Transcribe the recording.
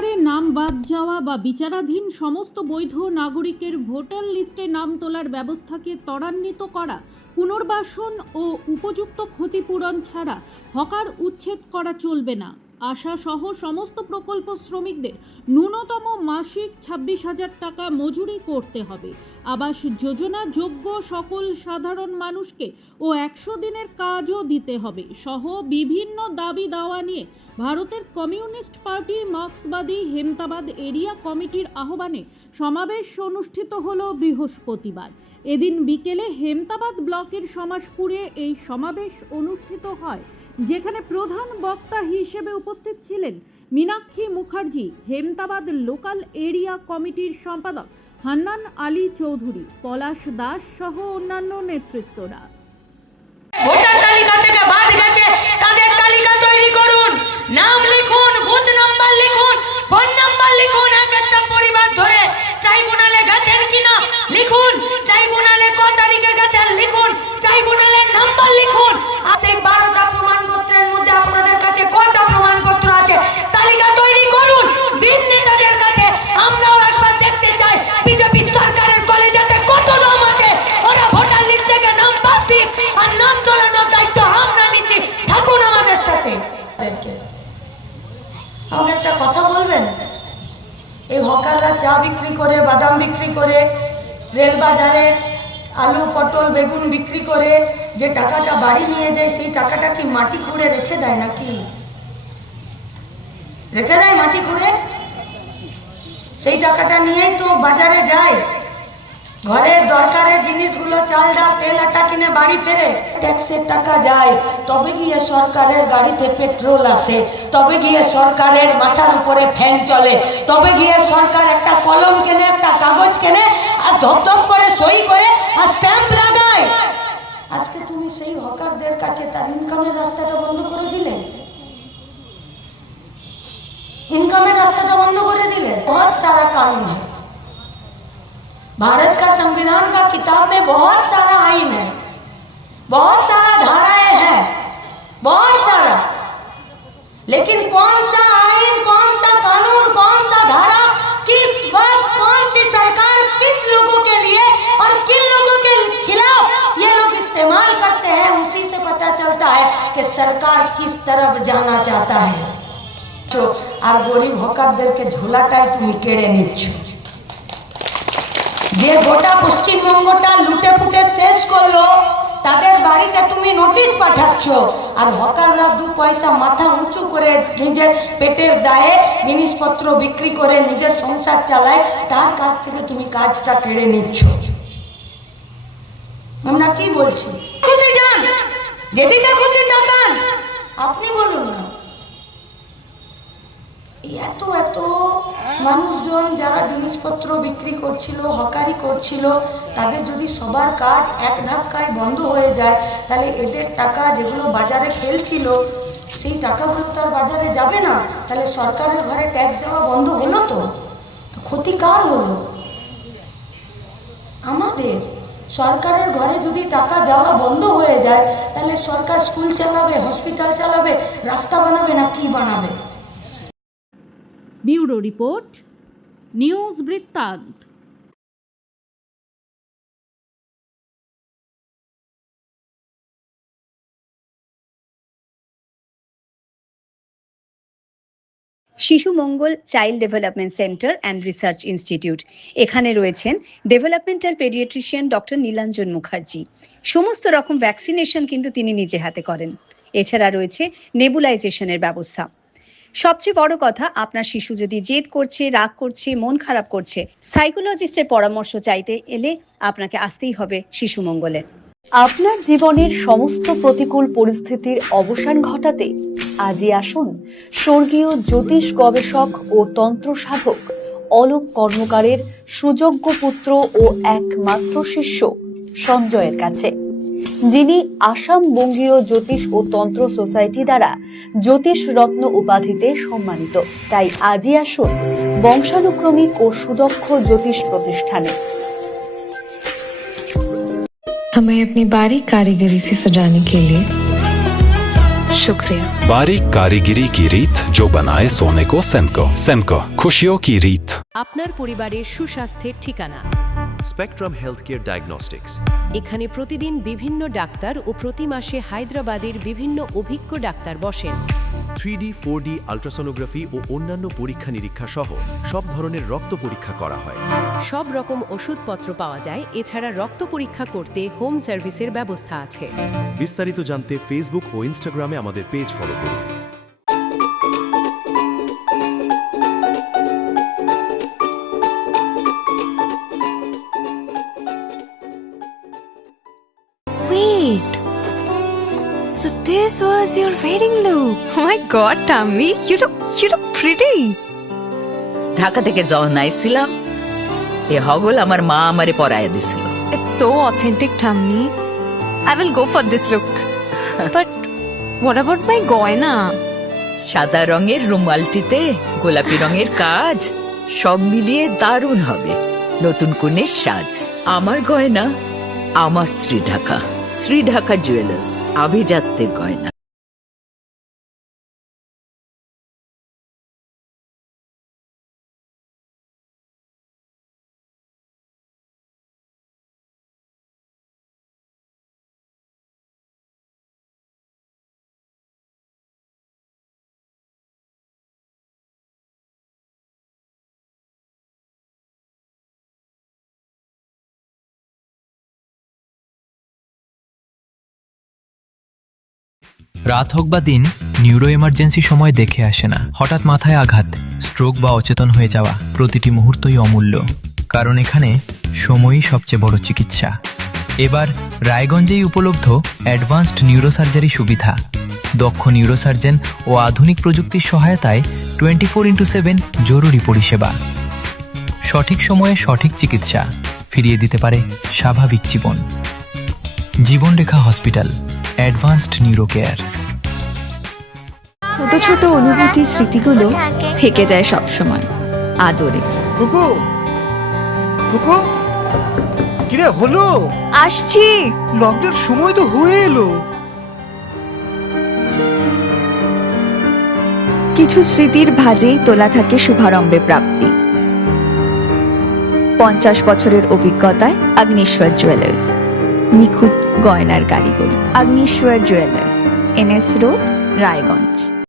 ভোটাধিকারে নাম বাদ যাওয়া বা বিচারাধীন সমস্ত বৈধ নাগরিকের ভোটার লিস্টে নাম তোলার ব্যবস্থাকে ত্বরান্বিত করা, পুনর্বাসন ও উপযুক্ত ক্ষতিপূরণ ছাড়া হকার উচ্ছেদ করা চলবে না। আশা সহ সমস্ত প্রকল্প শ্রমিকদের ন্যূনতম মাসিক 26,000 টাকা মজুরি করতে হবে। আবাস যোজনা যোগ্য সকল সাধারণ মানুষকে ও 100 দিনের কাজও দিতে হবে সহ বিভিন্ন দাবি দাওয়া নিয়ে ভারতের কমিউনিস্ট পার্টি মার্ক্সবাদী হেমতাবাদ এরিয়া কমিটির আহ্বানে সমাবেশ অনুষ্ঠিত হলো বৃহস্পতিবার। এদিন বিকেলে হেমতাবাদ ব্লকের সমাজপুরে এই সমাবেশ অনুষ্ঠিত হয়, যেখানে প্রধান বক্তা হিসেবে উপস্থিত ছিলেন মীনাক্ষী মুখার্জি, হেমতাবাদ লোকাল এরিয়া কমিটির সম্পাদক হান্নান আলী চৌধুরী, পলাশ দাস সহ অন্যান্য নেতৃত্বরা। ভোটার তালিকা থেকে বাদ গেছে তাদের তালিকা তৈরি করুন, নাম লিখুন, বুথ নাম্বার লিখুন, ফোন নাম্বার লিখুন, এক একটা পরিবার ধরে ট্রাইব্যুনালে গেছেন কিনা লিখুন, ট্রাইব্যুনালে ক তারিখে গেছেন লিখুন, ট্রাইব্যুনালের নাম্বার লিখুন। আর সেই 12টা প্রমাণপত্রের মধ্যে আপনাদের কাছে কটা প্রমাণপত্র আছে তালিকা তৈরি করুন। বীর নেতাদের কাছে আমরাও একবার দেখতে চাই বিজেপি সরকারের কলেজাতে কত দম আছে, ওরা ভোটার লিস্ট থেকে নাম বাদ দিক আর নাম তোলানোর দায়িত্ব আমরা নিচ্ছি, থাকুন আমাদের সাথে। আমাকে একটা কথা বলবেন, এই হকাররা চা বিক্রি করে, বাদাম বিক্রি করে, রেল বাজারে আলু পটল বেগুন বিক্রি করে যে টাকাটা বাড়ি নিয়ে যায়, সেই টাকাটা কি মাটি খুঁড়ে রেখে দেয় নাকি? রেখে দেয় মাটি খুঁড়ে? সেই টাকাটা নিয়েই তো বাজারে যায়, ঘরের দরকারের জিনিসগুলো চাল ডাল তেল আটা কিনে বাড়ি ফেরে। ট্যাক্সের টাকা যায়, তবে গিয়ে সরকারের গাড়িতে পেট্রোল আসে, তবে গিয়ে সরকারের মাথার উপরে ফ্যান চলে, তবে গিয়ে সরকার একটা কলম কেনে, একটা কাগজ কেনে আর ধপধপ করে সই করে আর স্ট্যাম্প লাগায়। আজকে তুমি সেই হকারদের কাছে তার ইনকামের রাস্তাটা বন্ধ করে দিলে, इनकम रास्ता बंद कर दिले। बहुत सारा कानून है, भारत का संविधान का किताब में बहुत सारा आइन है, बहुत सारा धाराएं हैं, बहुत सारा, लेकिन कौन सा आइन, कौन सा कानून, कौन सा धारा, किस वक्त कौन सी सरकार किस लोगों के लिए और किन लोगों के खिलाफ ये लोग इस्तेमाल करते हैं, उसी से पता चलता है कि सरकार किस तरफ जाना चाहता है। আর গরিব হকারদেরকে ঝোলাটাই তুমি কেড়ে নিচ্ছ। যে গোটা পশ্চিমবঙ্গটা লুটে ফুটে শেষ করলো, তাদের বাড়িতে তুমি নোটিশ পাঠাচ্ছ, আর হকাররা 2 পয়সা মাথা উঁচু করে নিজের পেটের দায়ে জিনিসপত্র বিক্রি করে নিজের সংসার চালায়, তার কাছ থেকে তুমি কাজটা কেড়ে নিচ্ছ। আমরা কি বলছি? খুশি যান, যেদিকে খুশি তাকান, আপনি বলুন না। এত এত মানুষজন যারা জিনিসপত্র বিক্রি করছিল, হকারি করছিল, তাদের যদি সবার কাজ এক ধাক্কায় বন্ধ হয়ে যায়, তাহলে এদের টাকা যেগুলো বাজারে খেলছিল, সেই টাকাগুলো তার বাজারে যাবে না, তাহলে সরকারের ঘরে ট্যাক্স দেওয়া বন্ধ হলো। তো ক্ষতি কার হলো? আমাদের। সরকারের ঘরে যদি টাকা যাওয়া বন্ধ হয়ে যায়, তাহলে সরকার স্কুল চালাবে, হসপিটাল চালাবে, রাস্তা বানাবে না কি বানাবে? ব্যুরো রিপোর্ট, নিউজ বৃত্তান্ত। Shishu Mangal child development centre and research institute, এখানে রয়েছেন developmental paediatrician doctor Nilanjan Mukherjee. সমস্ত রকম ভ্যাকসিনেশন কিন্তু তিনি নিজে হাতে করেন। এছাড়া রয়েছে নেবুলাইজেশনের ব্যবস্থা। সবচেয়ে বড় কথা, আপনার শিশু যদি জেদ করছে, রাগ করছে, মন খারাপ করছে, সাইকোলজিস্টের পরামর্শ চাইতে এলে আপনাকে আসতেই হবে শিশু মঙ্গলে। আপনার জীবনের সমস্ত প্রতিকূল পরিস্থিতির অবসান ঘটাতে আজই আসুন স্বর্গীয় জ্যোতিষ গবেষক ও তন্ত্র সাধক অলোক কর্মকারের সুযোগ্য পুত্র ও একমাত্র শিষ্য সঞ্জয়ের কাছে, যিনি আসাম বঙ্গীয় জ্যোতিষ ও তন্ত্র সোসাইটি দ্বারা জ্যোতিষ রত্ন উপাধিতে সম্মানিত। তাই আজই আসুন বংশানুক্রমিক ও সুদক্ষ জ্যোতিষ প্রতিষ্ঠানে। हमें अपनी बारीक कारीगरी से सजाने के लिए शुक्रिया। बारीक कारीगिरी की रीत जो बनाए सोने को सेनको। सेनको, खुशियों की रीत। আপনার পরিবারের সুস্বাস্থ্যের ঠিকানা। Spectrum healthcare diagnostics. এখানে প্রতিদিন বিভিন্ন ডাক্তার ও প্রতি মাসে হায়দ্রাবাদের বিভিন্ন অভিজ্ঞ ডাক্তার বসেন। 3D, 4D আল্ট্রাসোনোগ্রাফি ও অন্যান্য পরীক্ষা নিরীক্ষা সহ সব ধরনের রক্ত পরীক্ষা করা হয়। সব রকম ওষুধপত্র পাওয়া যায়। এছাড়া রক্ত পরীক্ষা করতে হোম সার্ভিসের ব্যবস্থা আছে। বিস্তারিত জানতে ফেসবুক ও ইনস্টাগ্রামে আমাদের পেজ ফলো করুন। Wait. So this was your wedding look. Oh my God, Tammy, you look pretty. Dhaka থেকে যখন আইছিলাম এ হগল আমার মা আমারে পরায় দিছিল। It's so authentic, Tammy. I will go for this look. But what about my goina? সাদা রঙের রুমালটিতে গোলাপি রঙের কাজ, সব মিলিয়ে দারুণ হবে নতুন কনের সাজ। আমার গয়না আমার শ্রী ঢাকা জুয়েলার্স, আভিজাত্যের গয়না। রাত হোক বা দিন, নিউরো এমার্জেন্সি সময় দেখে আসে না। হঠাৎ মাথায় আঘাত, স্ট্রোক বা অচেতন হয়ে যাওয়া, প্রতিটি মুহূর্তই অমূল্য। কারণ এখানে সময়ই সবচেয়ে বড় চিকিৎসা। এবার রায়গঞ্জেই উপলব্ধ অ্যাডভান্সড নিউরোসার্জারি সুবিধা। দক্ষ নিউরোসার্জন ও আধুনিক প্রযুক্তির সহায়তায় 24x7 জরুরি পরিষেবা। সঠিক সময়ে সঠিক চিকিৎসা ফিরিয়ে দিতে পারে স্বাভাবিক জীবন। জীবনরেখা হসপিটাল, অ্যাডভান্সড নিউরো কেয়ার। ছোট ছোট অনুভূতি, স্মৃতিগুলো থেকে যায় সব সময় আদরে। কুকু কুকু, কিরে হলো? আসছি। লকডাউন সময় তো হয়ে এলো। কিছু স্মৃতির ভাজেই তোলা থাকে শুভারম্ভে প্রাপ্তি। 50 বছরের অভিজ্ঞতায় আগ্নেশ্বর জুয়েলার্স, নিখুঁত গয়নার কারিগরি। Agneshwar jewellers, NS road, Raiganj.